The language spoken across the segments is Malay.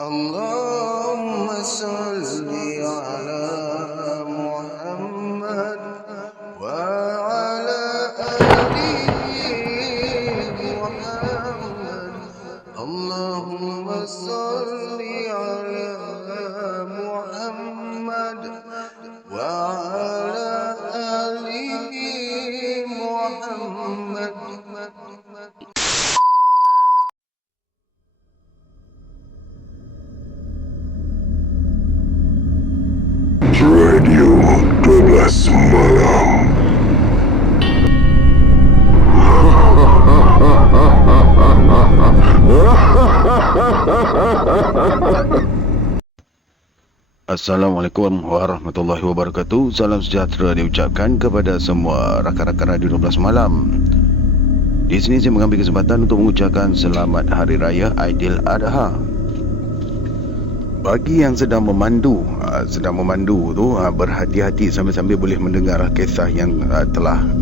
Allahumma salli ala Muhammad wa ala ali Muhammad. Allahumma salli ala Muhammad wa ala ali Muhammad. Radio 12 Malam. Assalamualaikum warahmatullahi wabarakatuh. Salam sejahtera diucapkan kepada semua rakan-rakan Radio 12 Malam. Di sini saya mengambil kesempatan untuk mengucapkan selamat Hari Raya Aidiladha. Bagi yang sedang memandu tu berhati-hati sambil-sambil boleh mendengar kisah yang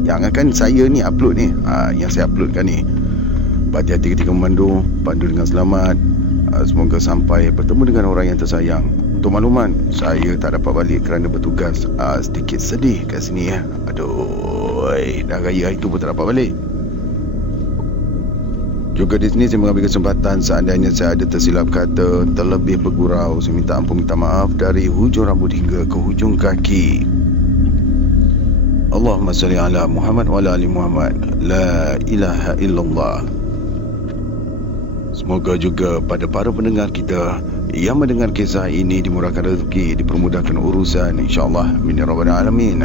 yang akan saya ni upload ni, yang saya uploadkan ni. Berhati-hati ketika memandu, pandu dengan selamat. Semoga sampai bertemu dengan orang yang tersayang. Untuk makluman, saya tak dapat balik kerana bertugas. Sedikit sedih kat sini ya. Aduh, dah raya itu pun tak dapat balik. Juga di sini saya mengambil kesempatan seandainya saya ada tersilap kata, terlebih bergurau, saya minta ampun, minta maaf dari hujung rambut hingga ke hujung kaki. Allahumma salli ala Muhammad wa ala ali Muhammad. La ilaha illallah. Semoga juga pada para pendengar kita yang mendengar kisah ini dimurahkan rezeki, dipermudahkan urusan, insya-Allah. Amin ya rabbal alamin.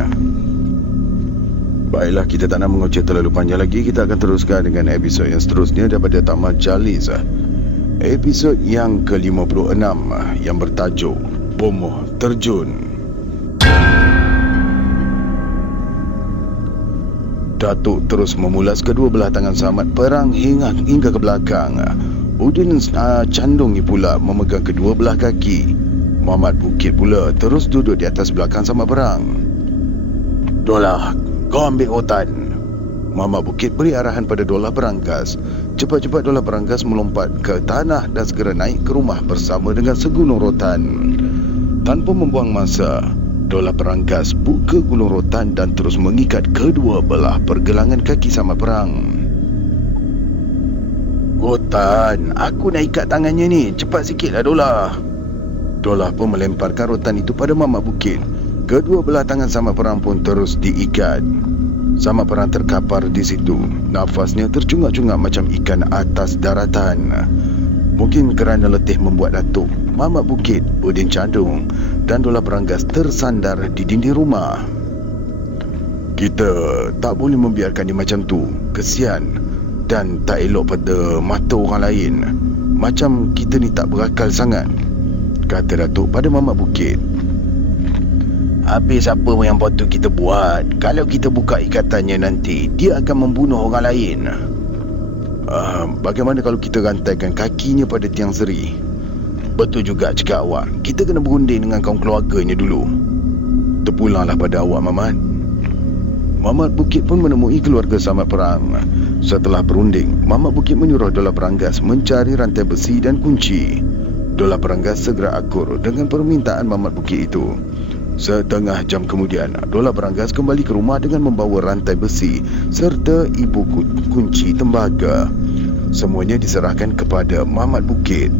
Baiklah, kita tak nak mengoceh terlalu panjang lagi. Kita akan teruskan dengan episod yang seterusnya daripada Tamat Jalis. Episod yang ke-56 yang bertajuk Bomoh Terjun. Datuk terus memulas kedua belah tangan Samad perang hingga ke belakang. Udin candungi pula memegang kedua belah kaki. Muhammad Bukit pula terus duduk di atas belakang Samad perang. Dolah, kau ambil rotan. Muhammad Bukit beri arahan pada Dolah Beranggas. Cepat-cepat Dolah Beranggas melompat ke tanah dan segera naik ke rumah bersama dengan segunung rotan. Tanpa membuang masa, Dolah Beranggas buka gulung rotan dan terus mengikat kedua belah pergelangan kaki Samad perang. Rotan, aku nak ikat tangannya ni. Cepat sikitlah Dolah. Dolah pun melemparkan rotan itu pada Muhammad Bukit. Kedua belah tangan Samad perang pun terus diikat. Samad perang terkapar di situ. Nafasnya tercungak-cungak macam ikan atas daratan. Mungkin kerana letih membuat datuk, Muhammad Bukit, Udin Candung dan Dolah Beranggas tersandar di dinding rumah. Kita tak boleh membiarkan dia macam tu. Kesian dan tak elok pada mata orang lain. Macam kita ni tak berakal sangat, kata datuk pada Muhammad Bukit. Habis apa yang patut kita buat? Kalau kita buka ikatannya nanti, dia akan membunuh orang lain. Bagaimana kalau kita rantaikan kakinya pada tiang seri? Betul juga cakap awak. Kita kena berunding dengan kaum keluarganya dulu. Terpulanglah pada awak, Mamat. Muhammad Bukit pun menemui keluarga Samad perang. Setelah berunding, Muhammad Bukit menyuruh Dolah Beranggas mencari rantai besi dan kunci. Dolah Beranggas segera akur dengan permintaan Muhammad Bukit itu. Setengah jam kemudian, Dolah Beranggas kembali ke rumah dengan membawa rantai besi serta ibu kunci tembaga. Semuanya diserahkan kepada Muhammad Bukit.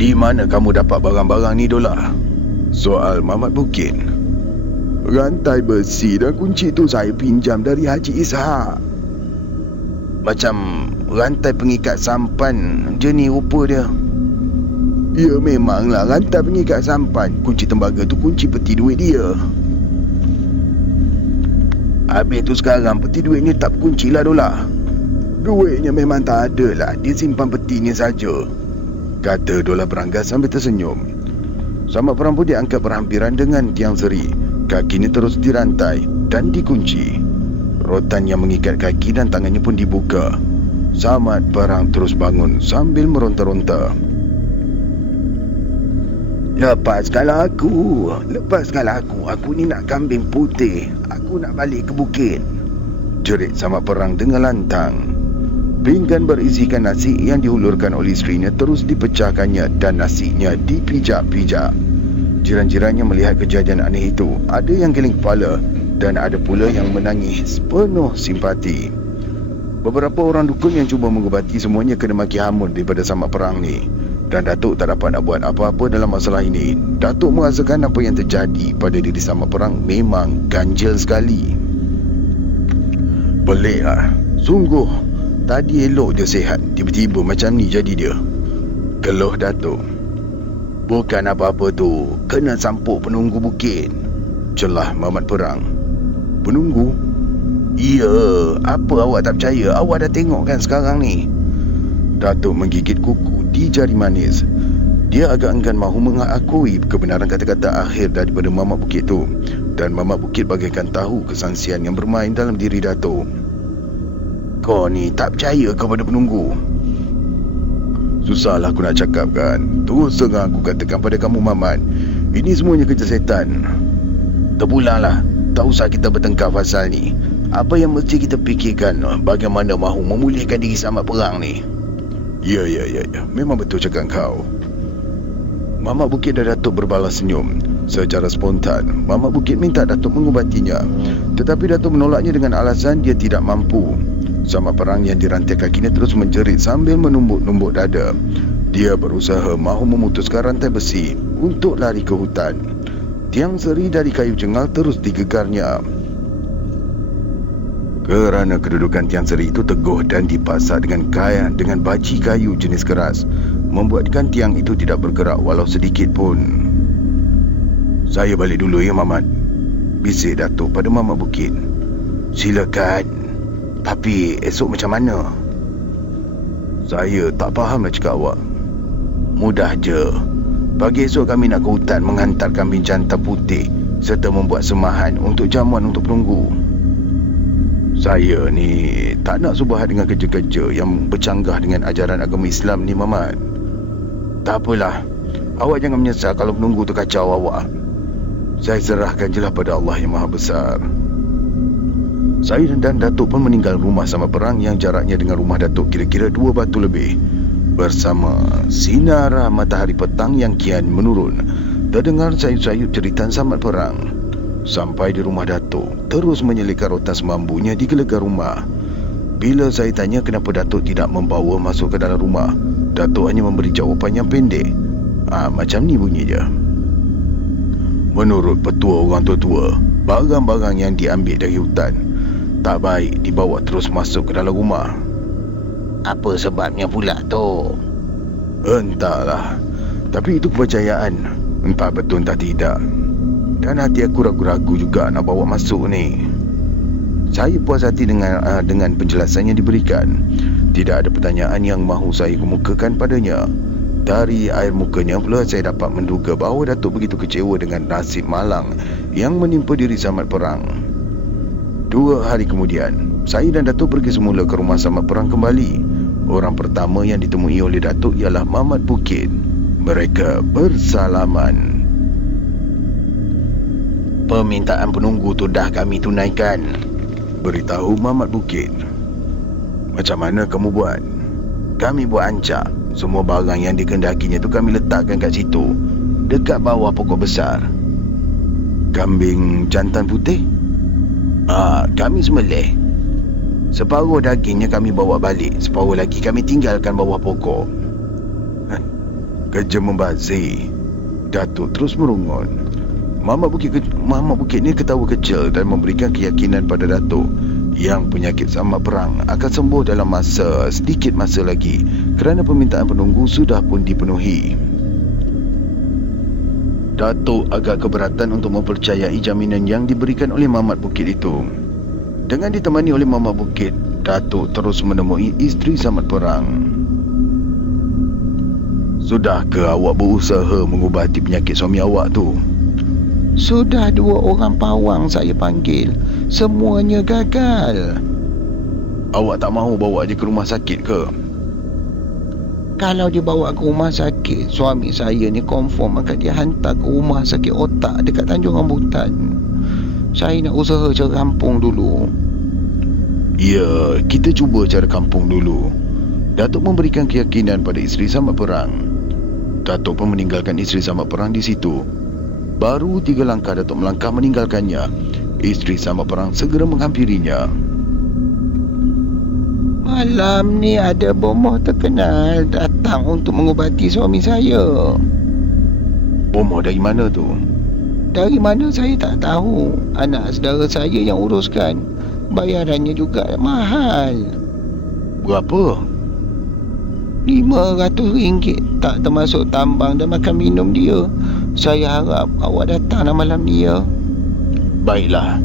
Di mana kamu dapat barang-barang ni, Dolah? Soal Muhammad Bukit. Rantai besi dan kunci tu saya pinjam dari Haji Ishak. Macam rantai pengikat sampan je ni rupa dia. Ya memanglah, rantai pengikat sampan. Kunci tembaga tu kunci peti duit dia. Habis tu sekarang peti duitnya tak kunci lah, Dolah. Duitnya memang tak ada lah, dia simpan petinya saja, kata Dolah Beranggas sambil tersenyum. Samad perang pun diangkat berhampiran dengan tiang seri. Kakinya terus dirantai dan dikunci. Rotan yang mengikat kaki dan tangannya pun dibuka. Samad perang terus bangun sambil meronta-ronta. Lepaskanlah aku. Aku ni nak kambing putih. Aku nak balik ke bukit, jerit Samad perang dengan lantang. Pinggan berisikan nasi yang dihulurkan oleh isterinya terus dipecahkannya dan nasinya dipijak-pijak. Jiran-jirannya melihat kejadian aneh itu. Ada yang geleng kepala dan ada pula yang menangis penuh simpati. Beberapa orang dukun yang cuba mengubati semuanya kena maki hamun daripada samat perang ni. Dan Datuk tak dapat nak buat apa-apa dalam masalah ini. Datuk merasakan apa yang terjadi pada diri samat perang memang ganjil sekali. Pelik lah. Sungguh, tadi elok je sihat, tiba-tiba macam ni jadi dia. Keluh Datuk. Bukan apa-apa tu, kena sampuk penunggu bukit, celah Mamat Perang. Penunggu? Ya, apa awak tak percaya? Awak dah tengok kan sekarang ni? Datuk menggigit kuku di jari manis. Dia agak enggan mahu mengakui kebenaran kata-kata akhir daripada Mamat Bukit tu. Dan Mamat Bukit bagaikan tahu kesangsian yang bermain dalam diri Datuk. Kau ni tak percaya kepada penunggu? Susahlah aku nak cakap kan. Terus terang aku katakan pada kamu Mamat, ini semuanya kerja setan. Terpulanglah. Tak usah kita bertengkar pasal ni. Apa yang mesti kita fikirkan, bagaimana mahu memulihkan diri Samat Perang ni. Ya. Memang betul cakap kau. Mamat Bukit dan Datuk berbalas senyum. Secara spontan, Mamat Bukit minta Datuk mengubatinya. Tetapi Datuk menolaknya dengan alasan dia tidak mampu. Samat Perang yang dirantai kakinya terus menjerit sambil menumbuk-numbuk dada. Dia berusaha mahu memutuskan rantai besi untuk lari ke hutan. Tiang seri dari kayu cengal terus digegarnya. Kerana kedudukan tiang seri itu teguh dan dipasang dengan baji kayu jenis keras, membuatkan tiang itu tidak bergerak walau sedikit pun. Saya balik dulu ya Mamat, bisik Datuk pada Mamat Bukit. Silakan. Tapi esok macam mana? Saya tak faham nak cakap awak. Mudah je. Pagi esok kami nak ke hutan menghantar kambing jantan putih serta membuat semahan untuk jamuan untuk penunggu. Saya ni tak nak subahat dengan kerja-kerja yang bercanggah dengan ajaran agama Islam ni Mamat. Tak apalah. Awak jangan menyesal kalau penunggu tu kacau awak. Saya serahkan je lah pada Allah yang Maha Besar. Saya dan Datuk pun meninggal rumah Samat Perang yang jaraknya dengan rumah Datuk kira-kira 2 batu lebih. Bersama sinar matahari petang yang kian menurun, terdengar sayup-sayup jeritan Samat Perang. Sampai di rumah Datuk, terus menyelitkan rotan semambunya di gelegar rumah. Bila saya tanya kenapa Datuk tidak membawa masuk ke dalam rumah, Datuk hanya memberi jawapan yang pendek. Macam ni bunyi dia. Menurut petua orang tua-tua, barang-barang yang diambil dari hutan tak baik dibawa terus masuk ke dalam rumah. Apa sebabnya pula tu? Entahlah. Tapi itu kepercayaan. Entah betul entah tidak. Dan hati aku ragu-ragu juga nak bawa masuk ni. Saya puas hati dengan penjelasan yang diberikan. Tidak ada pertanyaan yang mahu saya kemukakan padanya. Dari air mukanya pula saya dapat menduga bahawa Datuk begitu kecewa dengan nasib malang yang menimpa diri Samat Perang. 2 hari kemudian, saya dan Datuk pergi semula ke rumah Samat Perang kembali. Orang pertama yang ditemui oleh Datuk ialah Mamat Bukit. Mereka bersalaman. Permintaan penunggu tu dah kami tunaikan, beritahu Mamat Bukit. Macam mana kamu buat? Kami buat ancak. Semua barang yang dikehendakinya tu kami letakkan kat situ, dekat bawah pokok besar. Kambing jantan putih? Kami sembelih. Separuh dagingnya kami bawa balik, separuh lagi kami tinggalkan bawah pokok. Kerja membazir. Datuk terus merungut. Mamat Bukit ni ketawa kecil dan memberikan keyakinan pada Datuk yang penyakit Samat Perang akan sembuh dalam sedikit masa lagi kerana permintaan penunggu sudah pun dipenuhi. Datuk agak keberatan untuk mempercayai jaminan yang diberikan oleh Mamat Bukit itu. Dengan ditemani oleh Mamat Bukit, Datuk terus menemui isteri Samat Perang. Sudahkah awak berusaha mengubati penyakit suami awak tu? Sudah 2 orang pawang saya panggil, semuanya gagal. Awak tak mahu bawa dia ke rumah sakit ke? Kalau dibawa ke rumah sakit, suami saya ni confirm akan dia hantar ke rumah sakit otak dekat Tanjung Rambutan. Saya nak usaha cari rampung dulu. Ya, kita cuba cara kampung dulu. Datuk memberikan keyakinan pada isteri Samat Perang. Datuk pun meninggalkan isteri Samat Perang di situ. Baru 3 langkah Datuk melangkah meninggalkannya, isteri Samat Perang segera menghampirinya. Malam ni ada bomoh terkenal datang untuk mengubati suami saya. Bomoh dari mana tu? Dari mana saya tak tahu. Anak saudara saya yang uruskan. Bayarannya juga mahal. Berapa? RM500, tak termasuk tambang dan makan minum dia. Saya harap awak datanglah malam ni ya. Baiklah.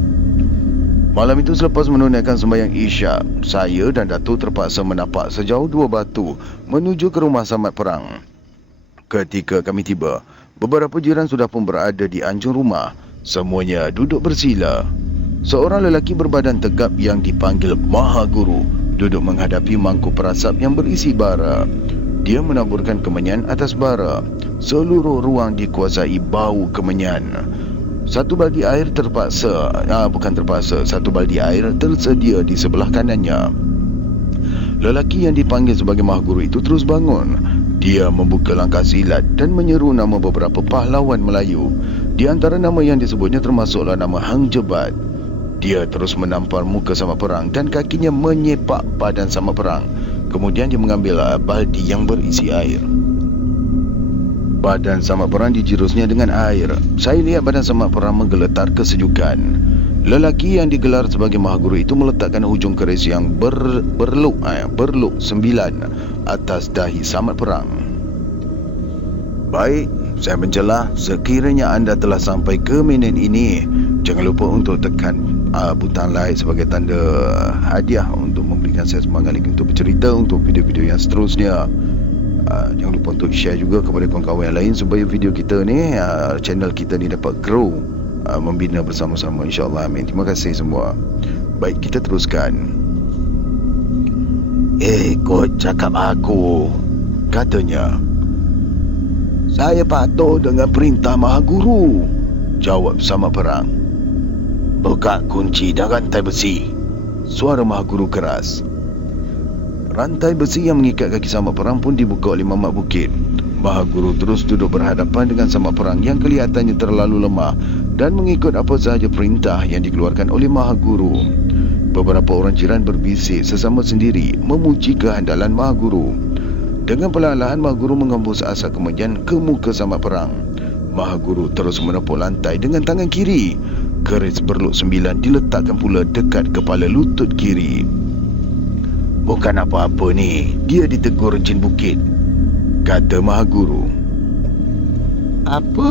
Malam itu selepas menunaikan sembahyang Isyak, saya dan Datuk terpaksa menapak sejauh 2 batu menuju ke rumah Samat Perang. Ketika kami tiba, beberapa jiran sudah pun berada di anjung rumah. Semuanya duduk bersila. Seorang lelaki berbadan tegap yang dipanggil Maha Guru duduk menghadapi mangkuk perasap yang berisi bara. Dia menaburkan kemenyan atas bara. Seluruh ruang dikuasai bau kemenyan. Satu baldi air satu baldi air tersedia di sebelah kanannya. Lelaki yang dipanggil sebagai Maha Guru itu terus bangun. Dia membuka langkah silat dan menyeru nama beberapa pahlawan Melayu. Di antara nama yang disebutnya termasuklah nama Hang Jebat. Dia terus menampar muka Samat Perang dan kakinya menyepak badan Samat Perang. Kemudian dia mengambil baldi yang berisi air. Badan Samat Perang dijirusnya dengan air. Saya lihat badan Samat Perang menggeletar kesejukan. Lelaki yang digelar sebagai Maha Guru itu meletakkan hujung keris yang berluk 9 atas dahi Samat Perang. Baik, saya mencelah, sekiranya anda telah sampai ke minit ini, jangan lupa untuk tekan butang like sebagai tanda hadiah untuk memberikan saya semangat lagi untuk bercerita untuk video-video yang seterusnya. Jangan lupa untuk share juga kepada kawan-kawan yang lain supaya video kita ni, channel kita ni dapat grow, membina bersama-sama, insyaAllah. Amin. Terima kasih semua. Baik, kita teruskan. Ikut cakap aku, katanya. Saya patuh dengan perintah Maha Guru, jawab Samat Perang. Buka kunci dan rantai besi, suara Maha Guru keras. Rantai besi yang mengikat kaki Samat Perang pun dibuka oleh Mamat Bukit. Maha Guru terus duduk berhadapan dengan Samat Perang yang kelihatannya terlalu lemah dan mengikut apa sahaja perintah yang dikeluarkan oleh Maha Guru. Beberapa orang jiran berbisik sesama sendiri memuji kehandalan Maha Guru. Dengan perlahan-lahan Maha Guru menghembus asap kemenyan ke muka Samat Perang. Maha Guru terus menepuk lantai dengan tangan kiri. Keris berluk 9 diletakkan pula dekat kepala lutut kiri. Bukan apa-apa ni, dia ditegur Jin Bukit, kata Maha Guru. Apa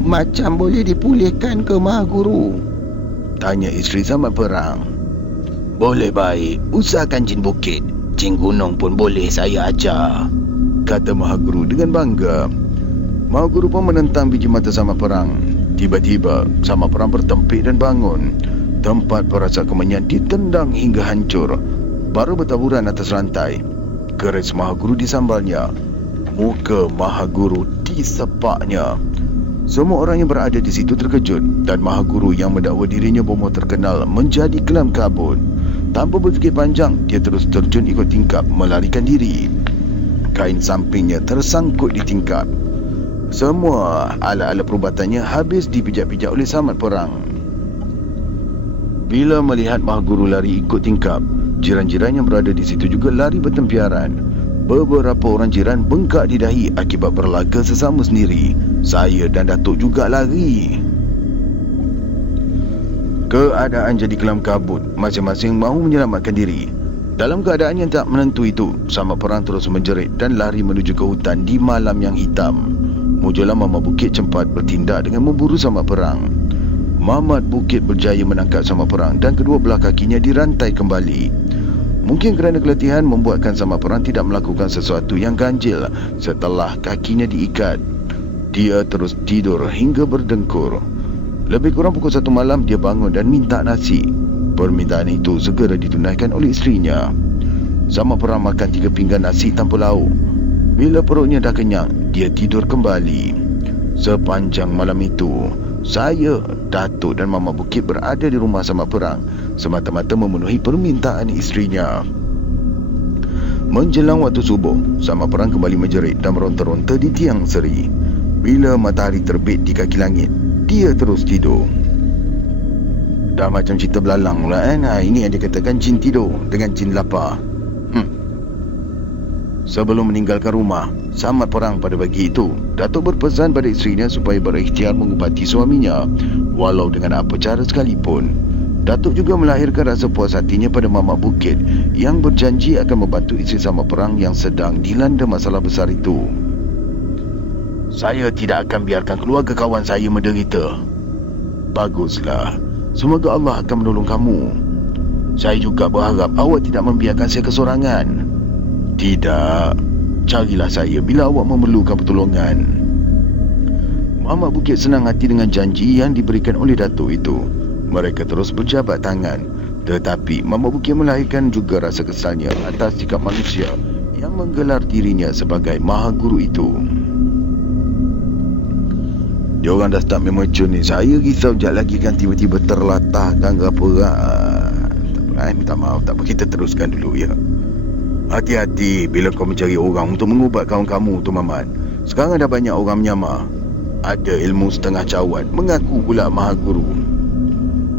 macam boleh dipulihkan ke Maha Guru? Tanya isteri Samat Perang. Boleh baik, usahakan Jin Bukit. Jin Gunung pun boleh saya ajar, kata Maha Guru dengan bangga. Maha Guru pun menentang biji mata Samat Perang. Tiba-tiba Samat Perang bertempik dan bangun. Tempat perasap kemenyan ditendang hingga hancur, baru bertaburan atas rantai. Keris Maha Guru disambalnya. Muka Maha Guru disepaknya. Semua orang yang berada di situ terkejut dan Maha Guru yang mendakwa dirinya bomoh terkenal menjadi kelam kabut. Tanpa berfikir panjang, dia terus terjun ikut tingkap melarikan diri. Kain sampingnya tersangkut di tingkap. Semua alat-alat perubatannya habis dipijak-pijak oleh Samat Perang. Bila melihat Maha Guru lari ikut tingkap, jiran-jiran yang berada di situ juga lari bertempiaran. Beberapa orang jiran bengkak di dahi akibat berlaga sesama sendiri. Saya dan Datuk juga lari. Keadaan jadi kelam kabut. Masing-masing mahu menyelamatkan diri. Dalam keadaan yang tak menentu itu, Samat Perang terus menjerit dan lari menuju ke hutan di malam yang hitam. Mujola Mamat Bukit cepat bertindak dengan memburu Samat Perang. Mamat Bukit berjaya menangkap Samat Perang dan kedua belah kakinya dirantai kembali. Mungkin kerana keletihan membuatkan Samat Perang tidak melakukan sesuatu yang ganjil setelah kakinya diikat. Dia terus tidur hingga berdengkur. Lebih kurang pukul 1 malam dia bangun dan minta nasi. Permintaan itu segera ditunaikan oleh isterinya. Samat Perang makan 3 pinggan nasi tanpa lauk. Bila perutnya dah kenyang, dia tidur kembali. Sepanjang malam itu, saya, Datuk dan Mamat Bukit berada di rumah Samat Perang semata-mata memenuhi permintaan isterinya. Menjelang waktu subuh, Samak Perang kembali menjerit dan meronta-ronta di tiang seri. Bila matahari terbit di kaki langit, dia terus tidur. Dah macam cerita belalang pula kan. Ini yang dia katakan jin tidur dengan jin lapar. Sebelum meninggalkan rumah, Samak Perang pada pagi itu, Datuk berpesan pada isterinya supaya berikhtiar mengubati suaminya, walau dengan apa cara sekalipun. Datuk juga melahirkan rasa puas hatinya pada Mamak Bukit yang berjanji akan membantu isteri Samak Perang yang sedang dilanda masalah besar itu. Saya tidak akan biarkan keluarga kawan saya menderita. Baguslah. Semoga Allah akan menolong kamu. Saya juga berharap awak tidak membiarkan saya kesorangan. Tidak. Carilah saya bila awak memerlukan pertolongan. Mamak Bukit senang hati dengan janji yang diberikan oleh Datuk itu. Mereka terus berjabat tangan. Tetapi Mamak Bukit melahirkan juga rasa kesalnya atas sikap manusia yang menggelar dirinya sebagai Maha Guru itu. Diorang dah start memecun ni. Saya risau sekejap lagi kan tiba-tiba terlatahkan ke apa. Minta maaf, tak apa, kita teruskan dulu ya. Hati-hati bila kau mencari orang untuk mengubat kawan kamu tu, Mamat. Sekarang dah banyak orang menyamar. Ada ilmu setengah cawan, mengaku pula Maha Guru.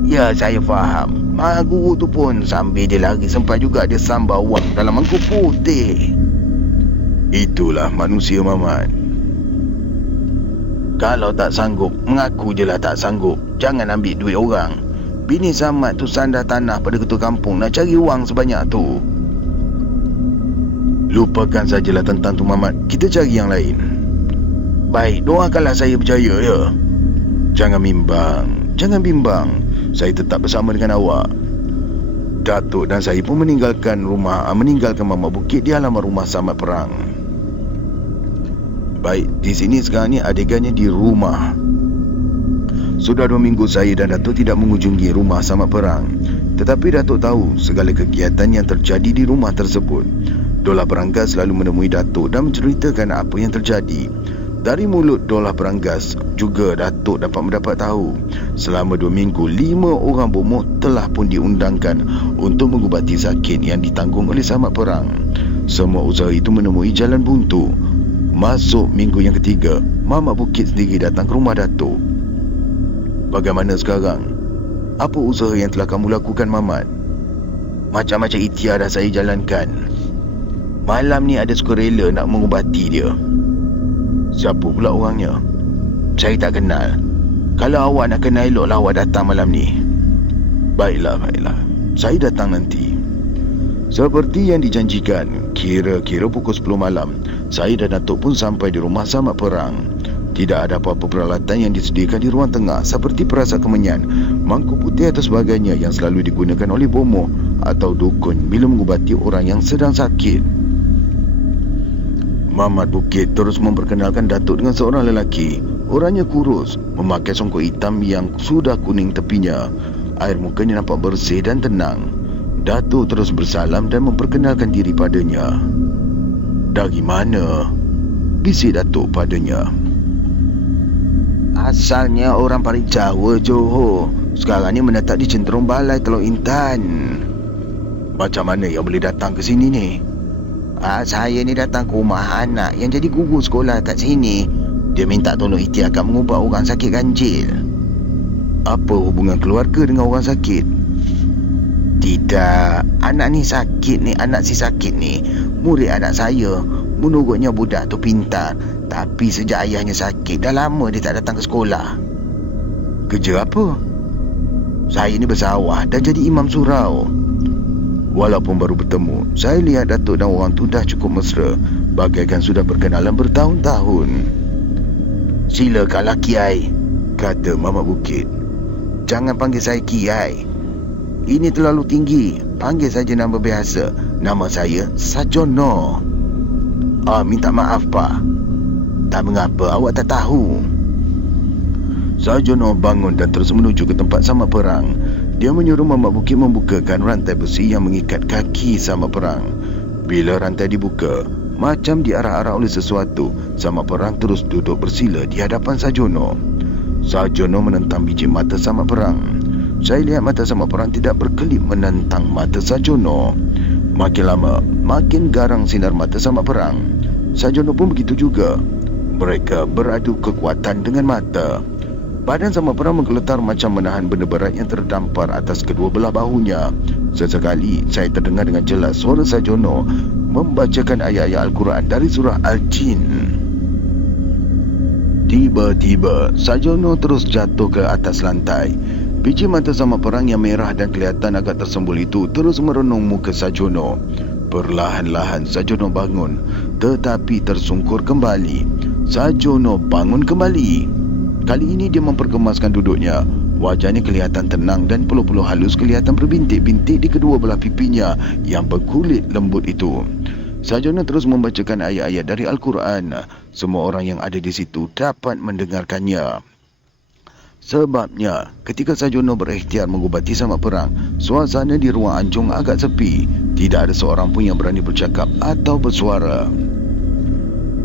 Ya, saya faham. Maha Guru tu pun sambil dia lari sempat juga dia sambar wang dalam mangkuk putih. Itulah manusia, Mamat. Kalau tak sanggup, mengaku je lah tak sanggup. Jangan ambil duit orang. Bini Samad tu sandar tanah pada ketua kampung nak cari wang sebanyak tu. Lupakan sajalah tentang tu, Mamat. Kita cari yang lain. Baik, doakanlah saya berjaya ya. Jangan bimbang. Saya tetap bersama dengan awak. Datuk dan saya pun meninggalkan Mamak Bukit di halaman rumah Samak Perang. Baik, di sini sekarang ni adegannya di rumah. Sudah 2 minggu saya dan Datuk tidak mengunjungi rumah Samak Perang. Tetapi Datuk tahu segala kegiatan yang terjadi di rumah tersebut. Dolah Beranggas selalu menemui Datuk dan menceritakan apa yang terjadi. Dari mulut Dolah Beranggas juga Datuk dapat mendapat tahu selama 2 minggu 5 orang bomoh telah pun diundangkan untuk mengubati sakit yang ditanggung oleh Samak Perang. Semua usaha itu menemui jalan buntu. Masuk minggu yang ketiga, Mamak Bukit sendiri datang ke rumah Datuk. Bagaimana sekarang? Apa usaha yang telah kamu lakukan, Mamat? Macam-macam ikhtiar dah saya jalankan. Malam ni ada sukarela nak mengubati dia. Siapa pula orangnya? Saya tak kenal. Kalau awak nak kenal, eloklah awak datang malam ni. Baiklah. Saya datang nanti. Seperti yang dijanjikan, kira-kira pukul 10 malam, saya dan Datuk pun sampai di rumah Samak Perang. Tidak ada apa-apa peralatan yang disediakan di ruang tengah seperti perasak kemenyan, mangkuk putih atau sebagainya yang selalu digunakan oleh bomoh atau dukun bila mengubati orang yang sedang sakit. Mamat Bukit terus memperkenalkan Datuk dengan seorang lelaki. Orangnya kurus, memakai songkok hitam yang sudah kuning tepinya. Air mukanya nampak bersih dan tenang. Datuk terus bersalam dan memperkenalkan diri padanya. Dari mana? Bisik Datuk padanya. Asalnya orang Parit Jawa, Johor. Sekarang ni menetap di Cenderung Balai Teluk Intan. Macam mana yang boleh datang ke sini ni? Saya ni datang ke rumah anak yang jadi guru sekolah kat sini. Dia minta tolong ikhtiarkan mengubah orang sakit ganjil. Apa hubungan keluarga dengan orang sakit? Tidak, anak si sakit ni murid anak saya. Menurutnya budak tu pintar, tapi sejak ayahnya sakit dah lama dia tak datang ke sekolah. Kerja apa? Saya ni bersawah dan jadi imam surau. Walaupun baru bertemu, saya lihat Datuk dan orang tu dah cukup mesra, bagaikan sudah berkenalan bertahun-tahun. Silakanlah Kiai, kata Mamak Bukit. Jangan panggil saya Kiai, ini terlalu tinggi. Panggil saja nama biasa. Nama saya Sajono. Minta maaf Pak. Tak mengapa, awak tak tahu. Sajono bangun dan terus menuju ke tempat Samak Perang. Dia menyuruh Mamak Bukit membukakan rantai besi yang mengikat kaki Samak Perang. Bila rantai dibuka, macam diarah-arah oleh sesuatu, Samak Perang terus duduk bersila di hadapan Sajono. Sajono menentang biji mata Samak Perang. Saya lihat mata Samat Perang tidak berkelip menentang mata Sajono. Makin lama, makin garang sinar mata Samat Perang. Sajono pun begitu juga. Mereka beradu kekuatan dengan mata. Badan Samat Perang menggeletar macam menahan benda berat yang terdampar atas kedua belah bahunya. Sesekali saya terdengar dengan jelas suara Sajono membacakan ayat-ayat Al-Quran dari surah Al-Jin. Tiba-tiba Sajono terus jatuh ke atas lantai. Biji mata Samat Perang yang merah dan kelihatan agak tersembul itu terus merenung muka Sajono. Perlahan-lahan Sajono bangun, tetapi tersungkur kembali. Sajono bangun kembali. Kali ini dia memperkemaskan duduknya. Wajahnya kelihatan tenang dan peluh-peluh halus kelihatan berbintik-bintik di kedua belah pipinya yang berkulit lembut itu. Sajono terus membacakan ayat-ayat dari Al-Quran. Semua orang yang ada di situ dapat mendengarkannya. Sebabnya, ketika Sajono berikhtiar mengubati Samat Perang, suasana di ruang anjung agak sepi. Tidak ada seorang pun yang berani bercakap atau bersuara.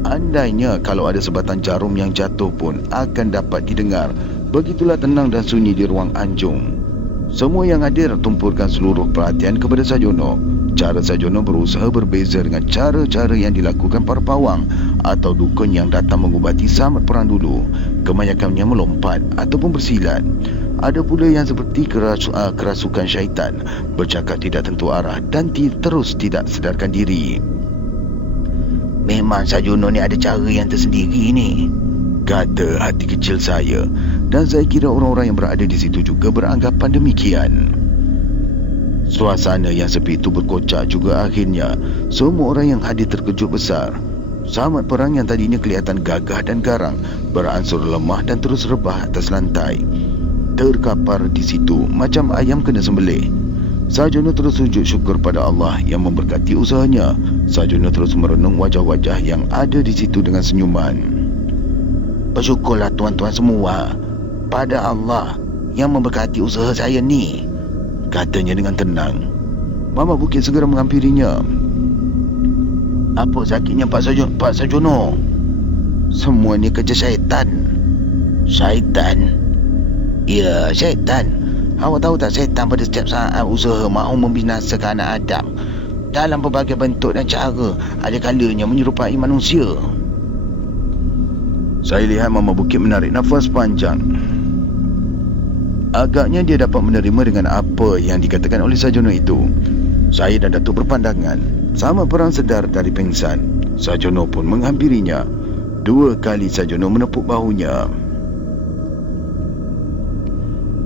Andainya kalau ada sebatang jarum yang jatuh pun akan dapat didengar. Begitulah tenang dan sunyi di ruang anjung. Semua yang hadir tumpurkan seluruh perhatian kepada Sajono. Cara Sajono berusaha berbeza dengan cara-cara yang dilakukan para pawang atau dukun yang datang mengubati Samat Perang dulu. Kebanyakannya melompat ataupun bersilat. Ada pula yang seperti kerasukan syaitan, bercakap tidak tentu arah dan terus tidak sedarkan diri. Memang Sajono ni ada cara yang tersendiri ni, kata hati kecil saya. Dan saya kira orang-orang yang berada di situ juga beranggapan demikian. Suasana yang sepi itu berkocak juga akhirnya. Semua orang yang hadir terkejut besar. Samat Perang yang tadinya kelihatan gagah dan garang beransur lemah dan terus rebah atas lantai, terkapar di situ macam ayam kena sembelih. Sajono terus sujud syukur pada Allah yang memberkati usahanya. Sajono terus merenung wajah-wajah yang ada di situ dengan senyuman. Bersyukurlah tuan-tuan semua pada Allah yang memberkati usaha saya ni, katanya dengan tenang. Mama Bukit segera menghampirinya. Apa sakitnya Pak Sajono? Semua ni kerja syaitan. Syaitan? Ya, syaitan. Awak tahu tak, syaitan pada setiap saat usaha mahu membinasakan anak Adam dalam berbagai bentuk dan cara. Ada kalanya menyerupai manusia. Saya lihat Mama Bukit menarik nafas panjang. Agaknya dia dapat menerima dengan apa yang dikatakan oleh Sajono itu. Saya dan Datuk berpandangan. Samat Perang sedar dari pingsan. Sajono pun menghampirinya. 2 kali Sajono menepuk bahunya.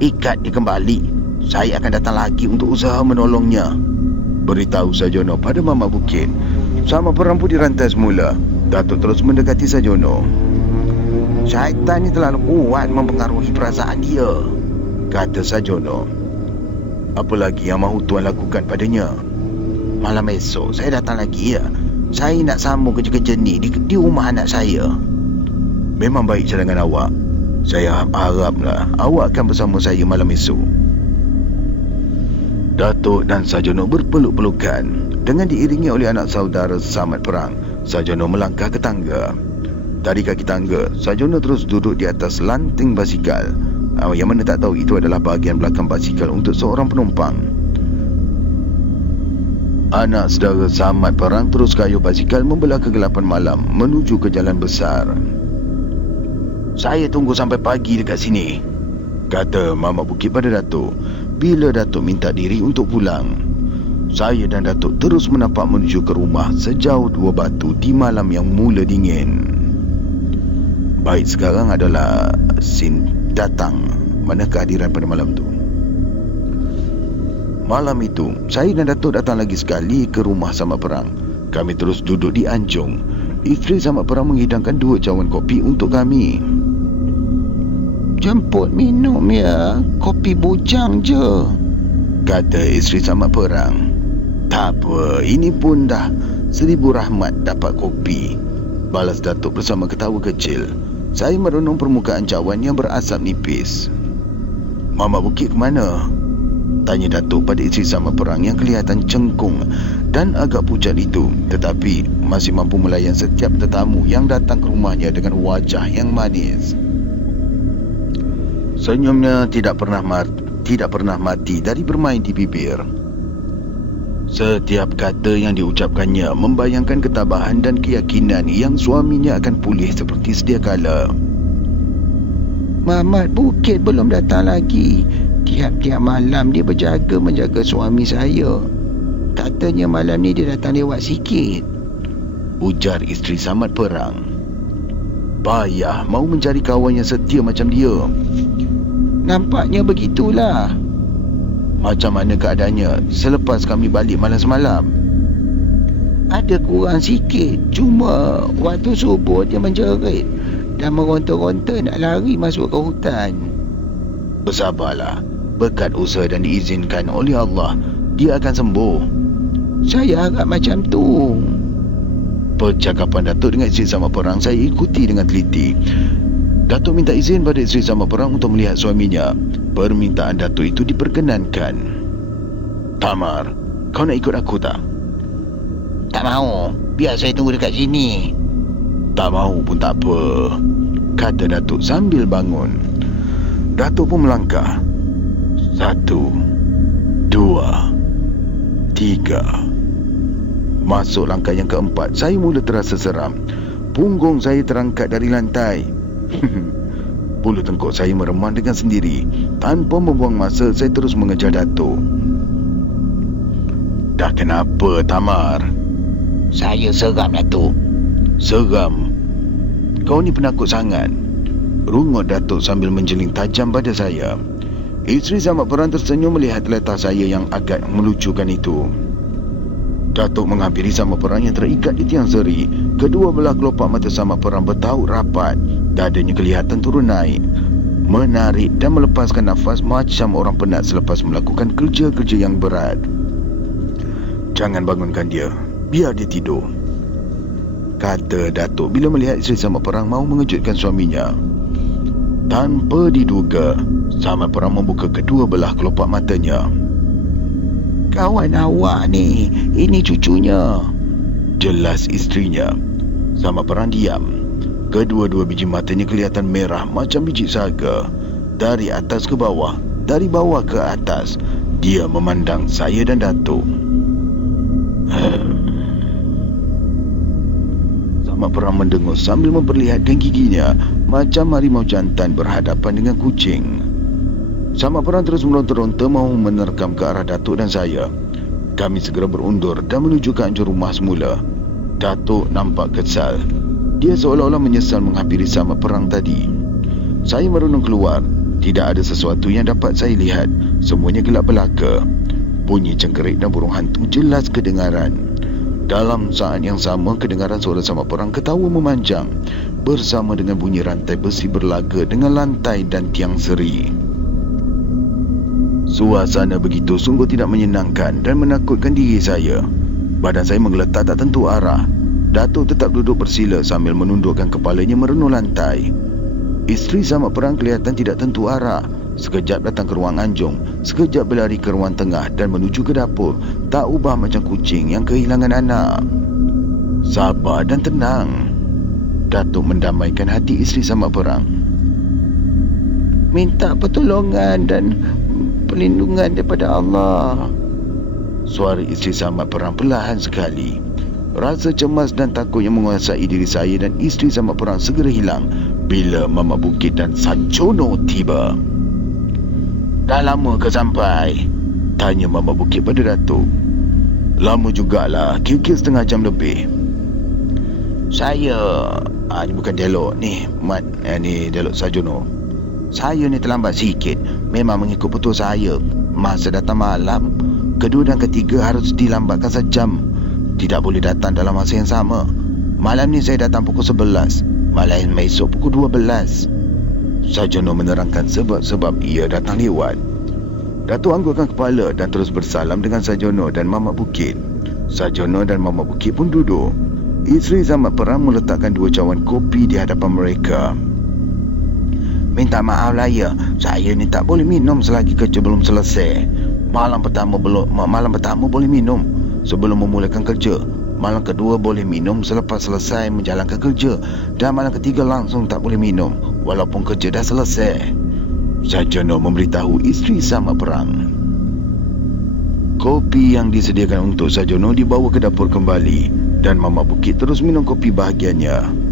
Ikat dia kembali. Saya akan datang lagi untuk usaha menolongnya, beritahu Sajono pada Mama Bukit. Samat Perang pun dirantai semula. Datuk terus mendekati Sajono. Syaitan ni terlalu kuat mempengaruhi perasaan dia, kata Sajono. Apa lagi yang mahu tuan lakukan padanya? Malam esok saya datang lagi ya. Saya nak sambung kerja-kerja ni di rumah anak saya. Memang baik cadangan awak. Saya haraplah awak akan bersama saya malam esok. Datuk dan Sajono berpeluk-pelukan. Dengan diiringi oleh anak saudara Samat Perang, Sajono melangkah ke tangga. Dari kaki tangga, Sajono terus duduk di atas lanting basikal. Yang mana tak tahu itu adalah bahagian belakang basikal untuk seorang penumpang. Anak saudara Samat Perang terus kayuh basikal membelah kegelapan malam menuju ke jalan besar. Saya tunggu sampai pagi dekat sini, kata Mama Bukit pada Datuk bila Datuk minta diri untuk pulang. Saya dan Datuk terus menapak menuju ke rumah sejauh 2 batu di malam yang mula dingin. Baik, sekarang adalah sin datang. Mana kehadiran pada malam tu? Malam itu, saya dan Datuk datang lagi sekali ke rumah Samat Perang. Kami terus duduk di anjung. Isteri Samat Perang menghidangkan 2 cawan kopi untuk kami. Jemput minum ya, kopi bujang je, kata isteri Samat Perang. Tak apa, ini pun dah 1000 rahmat dapat kopi, balas Datuk bersama ketawa kecil. Saya merenung permukaan cawan yang berasap nipis. Mama Bukit ke mana? Tanya Datuk pada isteri Samat Perang yang kelihatan cengkung dan agak pucat itu, tetapi masih mampu melayan setiap tetamu yang datang ke rumahnya dengan wajah yang manis. Senyumnya tidak pernah tidak pernah mati dari bermain di bibir. Setiap kata yang diucapkannya membayangkan ketabahan dan keyakinan yang suaminya akan pulih seperti sedia kala. Mamat Bukit belum datang lagi. Tiap-tiap malam dia menjaga suami saya. Katanya malam ni dia datang lewat sikit. Ujar isteri Samad Perang. Payah mau mencari kawan yang setia macam dia. Nampaknya begitulah. Macam mana keadaannya selepas kami balik malam semalam? Ada kurang sikit. Cuma waktu subuh dia menjerit dan meronta-ronta nak lari masuk ke hutan. Bersabarlah. Berkat usaha dan diizinkan oleh Allah, dia akan sembuh. Saya harap macam tu. Percakapan Datuk dengan isteri Samad Perang saya ikuti dengan teliti. Datuk minta izin pada isteri Samad Perang untuk melihat suaminya. Permintaan Datuk itu diperkenankan. Tamar, kau nak ikut aku tak? Tak mahu. Biar saya tunggu dekat sini. Tak mahu pun tak apa, kata Datuk sambil bangun. Datuk pun melangkah. 1, 2, 3. Masuk langkah yang keempat, saya mula terasa seram. Punggung saya terangkat dari lantai. Bulu tengkuk saya meremang dengan sendiri. Tanpa membuang masa, saya terus mengejar Datuk. Dah kenapa, Tamar? Saya seram, Datuk. Seram? Kau ni penakut sangat. Rungut Datuk sambil menjeling tajam pada saya. Isteri Samad Perang tersenyum melihat letak saya yang agak melucukan itu. Datuk menghampiri Samad Perang yang terikat di tiang seri. Kedua belah kelopak mata Samad Perang bertaut rapat. Dadanya kelihatan turun naik, menarik dan melepaskan nafas macam orang penat selepas melakukan kerja-kerja yang berat. Jangan bangunkan dia, biar dia tidur, kata Datuk bila melihat isteri Samad Perang mahu mengejutkan suaminya. Tanpa diduga, Samad Perang membuka kedua belah kelopak matanya. Kawan awak ni, ini cucunya, jelas isterinya. Samad Perang diam. Kedua-dua biji matanya kelihatan merah macam biji saga. Dari atas ke bawah, dari bawah ke atas, dia memandang saya dan Datuk. Samad Perang mendengus sambil memperlihatkan giginya macam harimau jantan berhadapan dengan kucing. Samad Perang terus meronta-ronta mahu menerkam ke arah Datuk dan saya. Kami segera berundur dan menuju ke anjur rumah semula. Datuk nampak kesal. Dia seolah-olah menyesal menghampiri Samad Perang tadi. Saya merenung keluar. Tidak ada sesuatu yang dapat saya lihat. Semuanya gelap belaka. Bunyi cengkerik dan burung hantu jelas kedengaran. Dalam saat yang sama, kedengaran suara Samad Perang ketawa memanjang bersama dengan bunyi rantai besi berlaga dengan lantai dan tiang seri. Suasana begitu sungguh tidak menyenangkan dan menakutkan diri saya. Badan saya menggeletar tak tentu arah. Datuk tetap duduk bersila sambil menundukkan kepalanya merenung lantai. Isteri Samad Perang kelihatan tidak tentu arah. Sekejap datang ke ruang anjung, sekejap berlari ke ruang tengah dan menuju ke dapur. Tak ubah macam kucing yang kehilangan anak. Sabar dan tenang. Datuk mendamaikan hati isteri Samad Perang. Minta pertolongan dan perlindungan daripada Allah. Suara isteri Samad Perang perlahan sekali. Rasa cemas dan takut yang menguasai diri saya dan isteri Samad Perang segera hilang bila Mamat Bukit dan Sajono tiba. Dah lama ke sampai? Tanya Mamat Bukit pada Datuk. Lama jugalah, kira-kira setengah jam lebih. Saya Ini bukan dialog ni, Mat. Ni dialog Sajono. Saya ni terlambat sikit. Memang mengikut putus saya. Masa datang malam, kedua dan ketiga harus dilambatkan sejam. Tidak boleh datang dalam masa yang sama. Malam ni saya datang pukul 11, malam esok pukul 12. Sajono menerangkan sebab-sebab ia datang lewat. Datuk anggukkan kepala dan terus bersalam dengan Sajono dan Mamat Bukit. Sajono dan Mamat Bukit pun duduk. Isteri Samad Perang meletakkan 2 cawan kopi di hadapan mereka. Minta maaf lah ya, saya ni tak boleh minum selagi kerja belum selesai. Malam pertama boleh minum sebelum memulakan kerja. Malam kedua boleh minum selepas selesai menjalankan kerja. Dan malam ketiga langsung tak boleh minum walaupun kerja dah selesai. Sajono memberitahu isteri Sama Perang. Kopi yang disediakan untuk Sajono dibawa ke dapur kembali dan Mama Bukit terus minum kopi bahagiannya.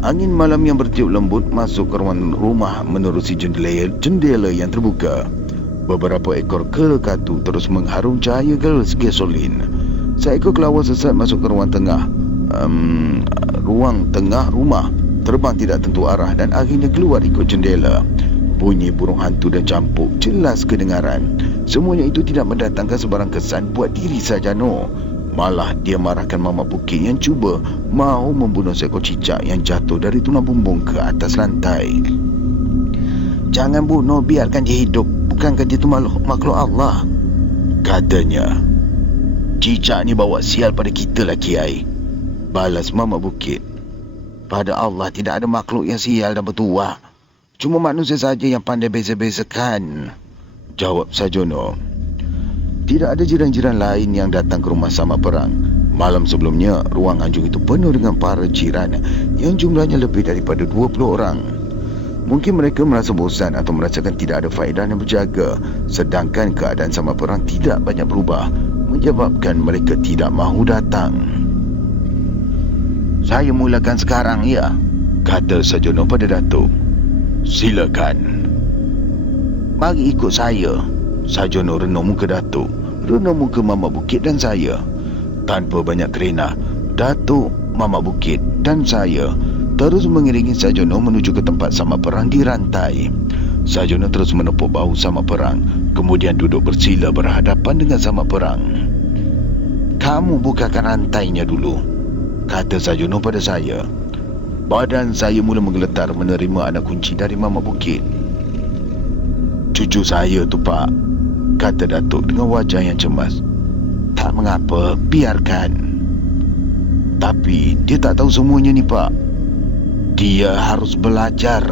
Angin malam yang bertiup lembut masuk ke ruang rumah menerusi jendela yang terbuka. Beberapa ekor kelekatu terus mengharum cahaya gasolin. Seekor kelawar sesat masuk ke ruang tengah rumah, terbang tidak tentu arah dan akhirnya keluar ikut jendela. Bunyi burung hantu dan campuk jelas kedengaran. Semuanya itu tidak mendatangkan sebarang kesan buat diri Sajono. Malah dia marahkan Mama Bukit yang cuba mahu membunuh seekor cicak yang jatuh dari tulang bumbung ke atas lantai. "Jangan bunuh, biarkan dia hidup. Bukankah dia itu makhluk Allah?" katanya. "Cicak ni bawa sial pada kita lah, Kiai," balas Mama Bukit. "Pada Allah tidak ada makhluk yang sial dan bertuah. Cuma manusia saja yang pandai beza-bezakan," jawab Sajono. Tidak ada jiran-jiran lain yang datang ke rumah Sama Perang. Malam sebelumnya, ruang anjung itu penuh dengan para jiran yang jumlahnya lebih daripada 20 orang. Mungkin mereka merasa bosan atau merasakan tidak ada faedah yang berjaga, sedangkan keadaan Sama Perang tidak banyak berubah, menyebabkan mereka tidak mahu datang. "Saya mulakan sekarang, ya," kata Sajono pada Datuk. "Silakan." "Mari ikut saya." Sajono renung muka Datuk, renung muka Mama Bukit dan saya. Tanpa banyak kerena, Datuk, Mama Bukit dan saya terus mengiringi Sajono menuju ke tempat Sama Perang di rantai. Sajono terus menepuk bahu Sama Perang, kemudian duduk bersila berhadapan dengan Sama Perang. "Kamu bukakan rantainya dulu," kata Sajono pada saya. Badan saya mula menggeletar menerima anak kunci dari Mama Bukit. "Cucu saya tu, Pak," kata Datuk dengan wajah yang cemas. "Tak mengapa, biarkan." "Tapi dia tak tahu semuanya ni, Pak. Dia harus belajar."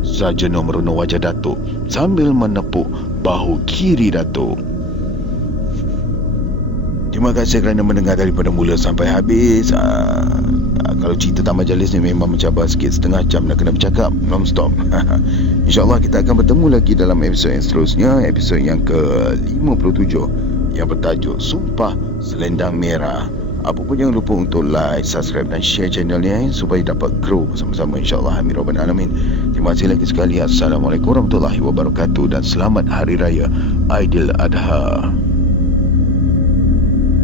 Sajono merenung wajah Datuk sambil menepuk bahu kiri Datuk. Terima kasih kerana mendengar daripada mula sampai habis. Kalau cerita tak majalis ni memang mencabar sikit, setengah jam nak kena bercakap non-stop. InsyaAllah kita akan bertemu lagi dalam episod yang seterusnya, episod yang ke-57 yang bertajuk Sumpah Selendang Merah. Apa pun jangan lupa untuk like, subscribe dan share channel ni supaya dapat grow bersama-sama, insyaAllah. Amin Rabbal Alamin. Terima kasih lagi sekali. Assalamualaikum warahmatullahi wabarakatuh dan selamat Hari Raya Aidil Adha.